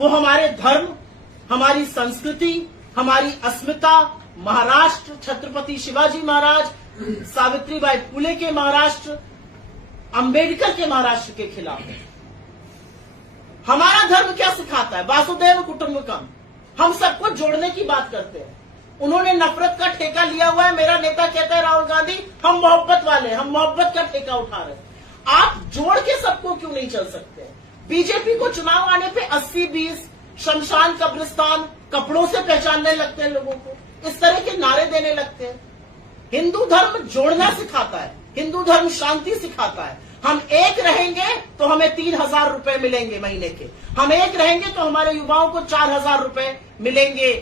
वो हमारे धर्म, हमारी संस्कृति, हमारी अस्मिता, महाराष्ट्र, छत्रपति शिवाजी महाराज, सावित्रीबाई फुले के महाराष्ट्र, अंबेडकर के महाराष्ट्र के खिलाफ है। हमारा धर्म क्या सिखाता है? वासुदेव कुटुंबकम। हम सबको जोड़ने की बात करते हैं। उन्होंने नफरत का ठेका लिया हुआ है। मेरा नेता कहता है राहुल गांधी, हम मोहब्बत वाले, हम मोहब्बत का ठेका उठा रहे हैं। आप जोड़ के सबको क्यों नहीं चल सकते? बीजेपी को चुनाव आने पे 80-20, शमशान कब्रिस्तान, कपड़ों से पहचानने लगते हैं लोगों को, इस तरह के नारे देने लगते हैं। हिंदू धर्म जोड़ना सिखाता है, हिंदू धर्म शांति सिखाता है। हम एक रहेंगे तो हमें 3,000 रुपए मिलेंगे महीने के। हम एक रहेंगे तो हमारे युवाओं को 4,000 रुपए मिलेंगे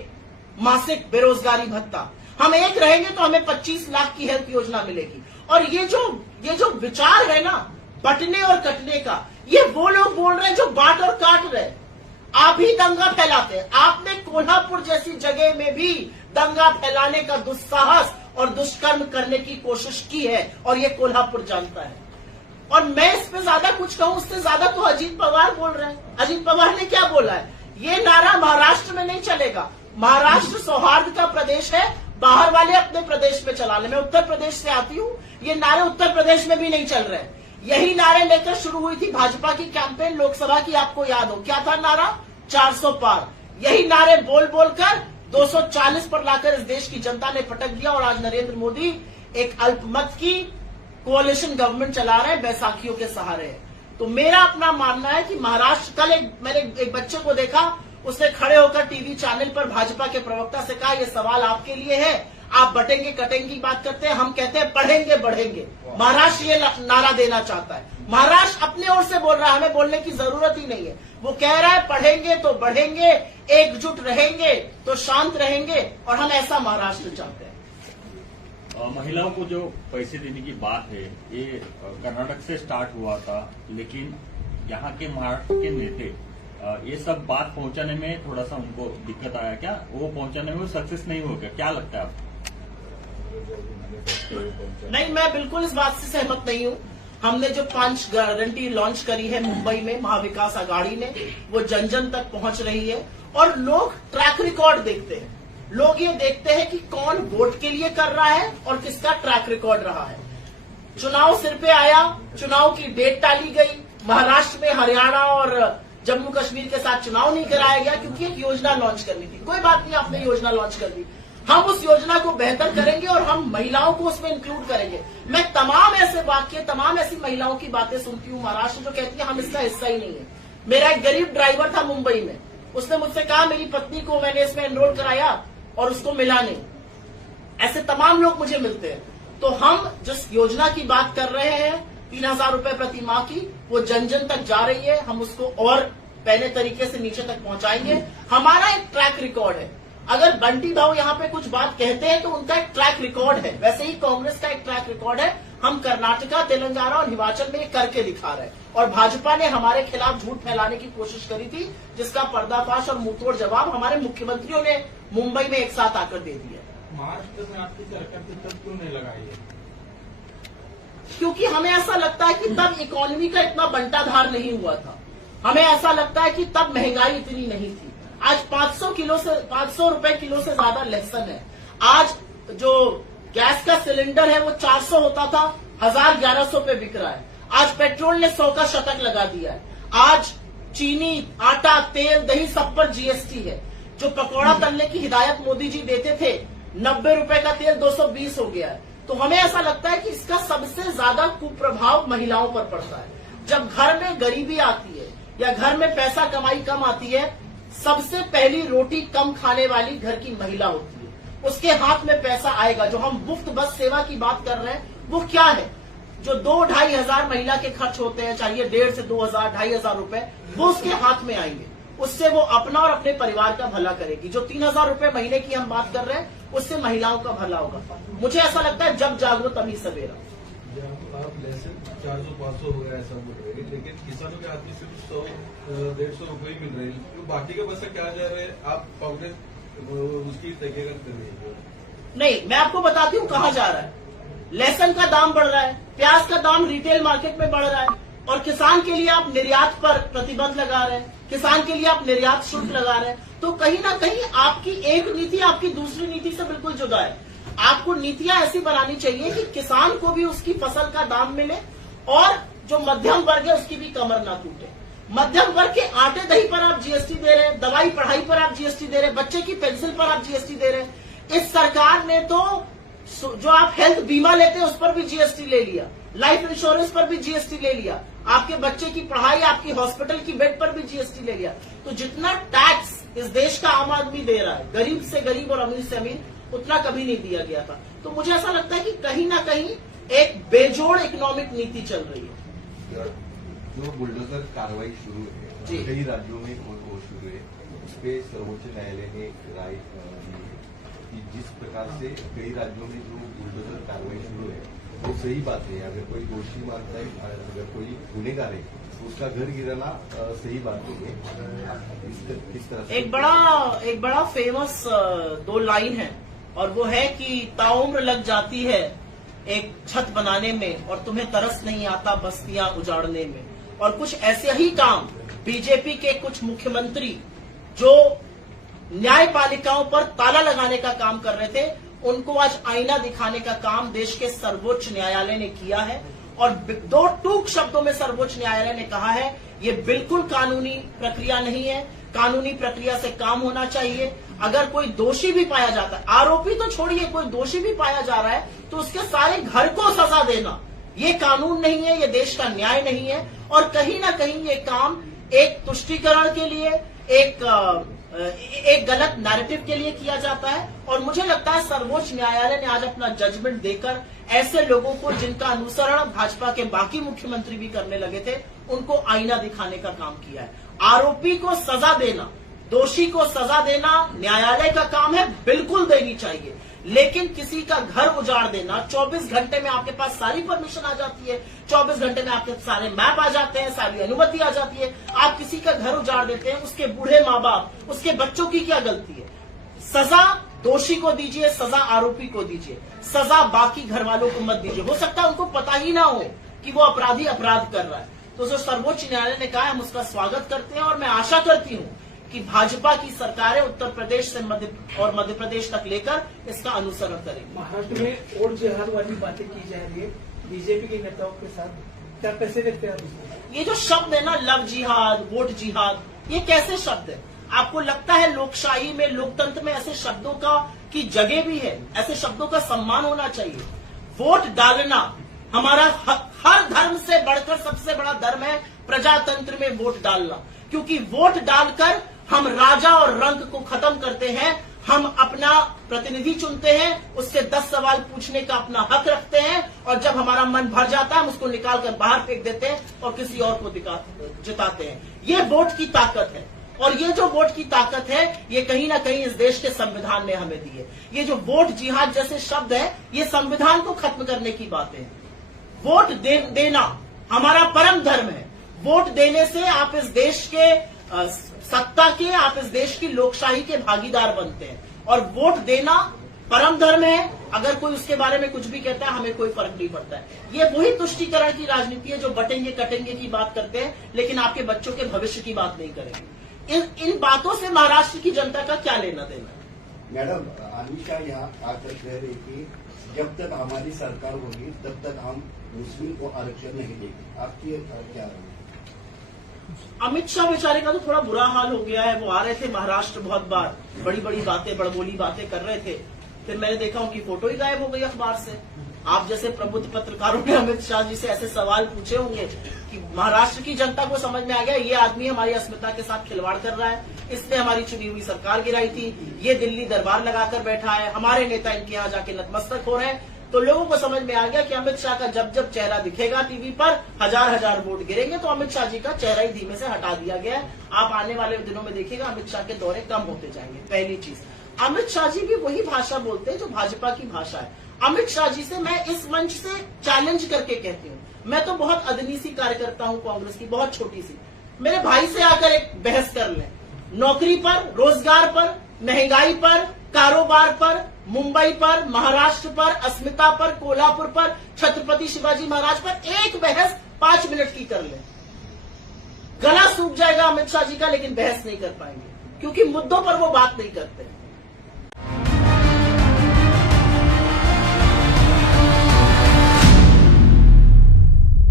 मासिक बेरोजगारी भत्ता। हम एक रहेंगे तो हमें 25 लाख की हेल्थ योजना मिलेगी। और ये जो विचार है ना बंटने और कटने का, ये वो लोग बोल रहे हैं जो बांट और काट रहे हैं। आप ही दंगा फैलाते हैं। आपने कोल्हापुर जैसी जगह में भी दंगा फैलाने का दुस्साहस और दुष्कर्म करने की कोशिश की है, और ये कोल्हापुर जानता है। और मैं इस पे ज्यादा कुछ कहूं, उससे ज्यादा तो अजीत पवार बोल रहे हैं। अजीत पवार ने क्या बोला है? ये नारा महाराष्ट्र में नहीं चलेगा। महाराष्ट्र सौहार्द का प्रदेश है, बाहर वाले अपने प्रदेश में चला ले। मैं उत्तर प्रदेश से आती हूँ, ये नारे उत्तर प्रदेश में भी नहीं चल रहे हैं। यही नारे लेकर शुरू हुई थी भाजपा की कैंपेन लोकसभा की, आपको याद हो क्या था नारा? 400 पार। यही नारे बोल बोलकर 240 पर लाकर इस देश की जनता ने पटक दिया। और आज नरेंद्र मोदी एक अल्पमत की कोalition गवर्नमेंट चला रहे हैं, बैसाखियों के सहारे है। तो मेरा अपना मानना है कि महाराष्ट्र, कल मैंने एक बच्चे को देखा, उसने खड़े होकर टीवी चैनल पर भाजपा के प्रवक्ता से कहा, ये सवाल आपके लिए है, आप बटेंगे कटेंगे की बात करते हैं, हम कहते हैं पढ़ेंगे बढ़ेंगे। महाराष्ट्र ये नारा देना चाहता है। महाराष्ट्र अपने ओर से बोल रहा है, हमें बोलने की जरूरत ही नहीं है। वो कह रहा है पढ़ेंगे तो बढ़ेंगे, एकजुट रहेंगे तो शांत रहेंगे, और हम ऐसा महाराष्ट्र चाहते हैं। महिलाओं को जो पैसे देने की बात है, ये कर्नाटक से स्टार्ट हुआ था, लेकिन यहाँ के महाराष्ट्र के नेते ये सब बात पहुंचाने में थोड़ा सा उनको दिक्कत आया क्या? वो पहुंचाने में सक्सेस नहीं हो गया, क्या लगता है आपको? नहीं, मैं बिल्कुल इस बात से सहमत नहीं हूँ। हमने जो 5 गारंटी लॉन्च करी है मुंबई में महाविकास आघाड़ी ने, वो जन जन तक पहुंच रही है। और लोग ट्रैक रिकॉर्ड देखते हैं। लोग ये देखते हैं कि कौन वोट के लिए कर रहा है और किसका ट्रैक रिकॉर्ड रहा है। चुनाव सिर पे आया, चुनाव की डेट टाली गई। महाराष्ट्र में हरियाणा और जम्मू कश्मीर के साथ चुनाव नहीं कराया गया क्योंकि एक योजना लॉन्च करनी थी। कोई बात नहीं, आपने योजना लॉन्च कर दी। हम उस योजना को बेहतर करेंगे और हम महिलाओं को उसमें इंक्लूड करेंगे। मैं तमाम ऐसे वाक्य, तमाम ऐसी महिलाओं की बातें सुनती हूँ महाराष्ट्र जो कहती है हम इसका हिस्सा ही नहीं है। मेरा एक गरीब ड्राइवर था मुंबई में, उसने मुझसे कहा मेरी पत्नी को मैंने इसमें एनरोल कराया और उसको मिला नहीं। ऐसे तमाम लोग मुझे मिलते हैं। तो हम जिस योजना की बात कर रहे हैं 3,000 रुपए प्रति माह की, वो जन जन तक जा रही है। हम उसको और पहले तरीके से नीचे तक पहुंचाएंगे। हमारा एक ट्रैक रिकॉर्ड है। अगर बंटी भाऊ यहाँ पे कुछ बात कहते हैं तो उनका एक ट्रैक रिकॉर्ड है, वैसे ही कांग्रेस का एक ट्रैक रिकॉर्ड है। हम कर्नाटका, तेलंगाना और हिमाचल में ये करके दिखा रहे हैं। और भाजपा ने हमारे खिलाफ झूठ फैलाने की कोशिश करी थी, जिसका पर्दाफाश और मुंहतोड़ जवाब हमारे मुख्यमंत्रियों ने मुंबई में एक साथ आकर दे दिया। महाराष्ट्र में आपकी सरकार की तब क्यों नहीं लगाई है? क्योंकि हमें ऐसा लगता है कि तब इकोनॉमी का इतना बंटाधार नहीं हुआ था। हमें ऐसा लगता है कि तब महंगाई इतनी नहीं थी। आज 500 रुपए किलो से ज्यादा लहसुन है। आज जो गैस का सिलेंडर है वो 400 होता था, 1,000-1,100 पे बिक रहा है। आज पेट्रोल ने 100 का शतक लगा दिया है। आज चीनी, आटा, तेल, दही सब पर जीएसटी है। जो पकौड़ा तलने की हिदायत मोदी जी देते थे, 90 रुपए का तेल 220 हो गया है। तो हमें ऐसा लगता है कि इसका सबसे ज्यादा कुप्रभाव महिलाओं पर पड़ता है। जब घर में गरीबी आती है या घर में पैसा कमाई कम आती है, सबसे पहली रोटी कम खाने वाली घर की महिला होती है। उसके हाथ में पैसा आएगा। जो हम मुफ्त बस सेवा की बात कर रहे हैं वो क्या है? जो 2-2.5 हजार महिला के खर्च होते हैं, चाहिए 1,500 से 2,000, 2,500 रुपए, वो उसके हाथ में आएंगे। उससे वो अपना और अपने परिवार का भला करेगी। जो 3,000 रुपए महीने की हम बात कर रहे हैं, उससे महिलाओं का भला होगा। मुझे ऐसा लगता है जब जागो तभी सवेरा। आप लहसुन 400-500 हो गया ऐसा बोल रहे हैं, लेकिन किसानों के हाथ में सिर्फ 100-150 रुपए ही मिल रहे हैं। तो बाकी के पैसे क्या जा रहे हैं? आप कांग्रेस उसकी तहकीकात कर रही है? नहीं, मैं आपको बताती हूँ कहाँ जा रहा है। लहसुन का दाम बढ़ रहा है, प्याज का दाम रिटेल मार्केट में बढ़ रहा है, और किसान के लिए आप निर्यात पर प्रतिबंध लगा रहे हैं, किसान के लिए आप निर्यात शुल्क लगा रहे हैं, तो कहीं ना कहीं आपकी एक नीति आपकी दूसरी नीति से बिल्कुल जुदा है। आपको नीतियां ऐसी बनानी चाहिए कि किसान को भी उसकी फसल का दाम मिले और जो मध्यम वर्ग है उसकी भी कमर ना टूटे। मध्यम वर्ग के आटे दही पर आप जीएसटी दे रहे हैं, दवाई पढ़ाई पर आप जीएसटी दे रहे हैं, बच्चे की पेंसिल पर आप जीएसटी दे रहे हैं। इस सरकार ने तो जो आप हेल्थ बीमा लेते हैं उस पर भी जीएसटी ले लिया, लाइफ इंश्योरेंस पर भी जीएसटी ले लिया, आपके बच्चे की पढ़ाई, आपकी हॉस्पिटल की बेड पर भी जीएसटी ले लिया। तो जितना टैक्स इस देश का आम आदमी दे रहा है, गरीब से गरीब और अमीर से अमीर, उतना कभी नहीं दिया गया था। तो मुझे ऐसा लगता है कि कहीं ना कहीं एक बेजोड़ इकोनॉमिक नीति चल रही है। जो बुलडोजर कार्रवाई शुरू जी। है कई राज्यों में वो शुरू है, उस पर सर्वोच्च न्यायालय ने राय दी है कि जिस प्रकार से कई राज्यों में जो बुलडोजर कार्रवाई शुरू है वो सही बात है। अगर कोई दोषी मानता है, अगर कोई गुनेगार है तो उसका घर गिराना सही बात नहीं है। किस तरह से एक बड़ा फेमस 2 लाइन है और वो है कि ताउम्र लग जाती है एक छत बनाने में और तुम्हें तरस नहीं आता बस्तियां उजाड़ने में। और कुछ ऐसे ही काम बीजेपी के कुछ मुख्यमंत्री जो न्यायपालिकाओं पर ताला लगाने का काम कर रहे थे, उनको आज आईना दिखाने का काम देश के सर्वोच्च न्यायालय ने किया है। और 2 टूक शब्दों में सर्वोच्च न्यायालय ने कहा है ये बिल्कुल कानूनी प्रक्रिया नहीं है, कानूनी प्रक्रिया से काम होना चाहिए। अगर कोई दोषी भी पाया जाता है, आरोपी तो छोड़िए, कोई दोषी भी पाया जा रहा है तो उसके सारे घर को सजा देना ये कानून नहीं है, ये देश का न्याय नहीं है। और कहीं ना कहीं ये काम एक तुष्टीकरण के लिए, एक गलत नैरेटिव के लिए किया जाता है। और मुझे लगता है सर्वोच्च न्यायालय ने आज अपना जजमेंट देकर ऐसे लोगों को जिनका अनुसरण भाजपा के बाकी मुख्यमंत्री भी करने लगे थे, उनको आईना दिखाने का काम किया है। आरोपी को सजा देना, दोषी को सजा देना न्यायालय का काम है, बिल्कुल देनी चाहिए। लेकिन किसी का घर उजाड़ देना, 24 घंटे में आपके पास सारी परमिशन आ जाती है, 24 घंटे में आपके सारे मैप आ जाते हैं, सारी अनुमति आ जाती है, आप किसी का घर उजाड़ देते हैं, उसके बूढ़े माँ बाप, उसके बच्चों की क्या गलती है? सजा दोषी को दीजिए, सजा आरोपी को दीजिए, सजा बाकी घर वालों को मत दीजिए। हो सकता है उनको पता ही ना हो कि वो अपराधी अपराध कर रहा है। तो जो सर्वोच्च न्यायालय ने कहा, हम उसका स्वागत करते हैं और मैं आशा करती हूँ कि भाजपा की सरकारें उत्तर प्रदेश से मध्य प्रदेश तक लेकर इसका अनुसरण करेंगी। महाराष्ट्र में और जिहाद वाली बातें की जा रही है बीजेपी के नेताओं के साथ, क्या कैसे देखते हैं आप? ये जो शब्द है ना, लव जिहाद, वोट जिहाद, ये कैसे शब्द है? आपको लगता है लोकशाही में, लोकतंत्र में ऐसे शब्दों की जगह भी है? ऐसे शब्दों का सम्मान होना चाहिए। वोट डालना हमारा हर धर्म से बढ़कर सबसे बड़ा धर्म है, प्रजातंत्र में वोट डालना। क्योंकि वोट डालकर हम राजा और रंग को खत्म करते हैं, हम अपना प्रतिनिधि चुनते हैं, उससे 10 सवाल पूछने का अपना हक रखते हैं, और जब हमारा मन भर जाता है हम उसको निकाल कर बाहर फेंक देते हैं और किसी और को जिताते हैं। ये वोट की ताकत है। और ये जो वोट की ताकत है, ये कहीं ना कहीं इस देश के संविधान ने हमें दी है। ये जो वोट जिहाद जैसे शब्द है, ये संविधान को खत्म करने की बातें हैं। वोट देना हमारा परम धर्म है। वोट देने से आप इस देश के सत्ता के, आप इस देश की लोकशाही के भागीदार बनते हैं। और वोट देना परम धर्म है। अगर कोई उसके बारे में कुछ भी कहता है, हमें कोई फर्क नहीं पड़ता है। ये वही तुष्टीकरण की राजनीति है जो बटेंगे कटेंगे की बात करते हैं, लेकिन आपके बच्चों के भविष्य की बात नहीं करेंगे। इन बातों से महाराष्ट्र की जनता का क्या लेना देना? मैडम, अमित शाह यहाँ आकर कह रहे कि जब तक हमारी सरकार होगी तब तक हम मुस्लिम को आरक्षण नहीं देंगे। आपकी क्या राय? अमित शाह बेचारे का तो थोड़ा बुरा हाल हो गया है। वो आ रहे थे महाराष्ट्र बहुत बार, बड़ी बड़ी बातें, बड़बोली बातें कर रहे थे, फिर मैंने देखा उनकी फोटो ही गायब हो गई अखबार से। आप जैसे प्रबुद्ध पत्रकारों ने अमित शाह जी से ऐसे सवाल पूछे होंगे कि महाराष्ट्र की जनता को समझ में आ गया ये आदमी हमारी अस्मिता के साथ खिलवाड़ कर रहा है, इसने हमारी चुनी हुई सरकार गिराई थी, ये दिल्ली दरबार लगाकर बैठा है, हमारे नेता इनके यहाँ जाके नतमस्तक हो रहे हैं। तो लोगों को समझ में आ गया कि अमित शाह का जब जब चेहरा दिखेगा टीवी पर, हजार हजार वोट गिरेंगे। तो अमित शाह जी का चेहरा ही धीमे से हटा दिया गया है। आप आने वाले दिनों में देखिएगा अमित शाह के दौरे कम होते जाएंगे। पहली चीज, अमित शाह जी भी वही भाषा बोलते हैं जो भाजपा की भाषा है। अमित शाह जी से मैं इस मंच से चैलेंज करके कहती हूँ, मैं तो बहुत अदनी सी कार्यकर्ता हूँ कांग्रेस की, बहुत छोटी सी, मेरे भाई से आकर एक बहस कर लें, नौकरी पर, रोजगार पर, महंगाई पर, कारोबार पर, मुंबई पर, महाराष्ट्र पर, अस्मिता पर, कोल्हापुर पर, छत्रपति शिवाजी महाराज पर एक बहस 5 मिनट की कर ले, गला सूख जाएगा अमित शाह जी का, लेकिन बहस नहीं कर पाएंगे क्योंकि मुद्दों पर वो बात नहीं करते।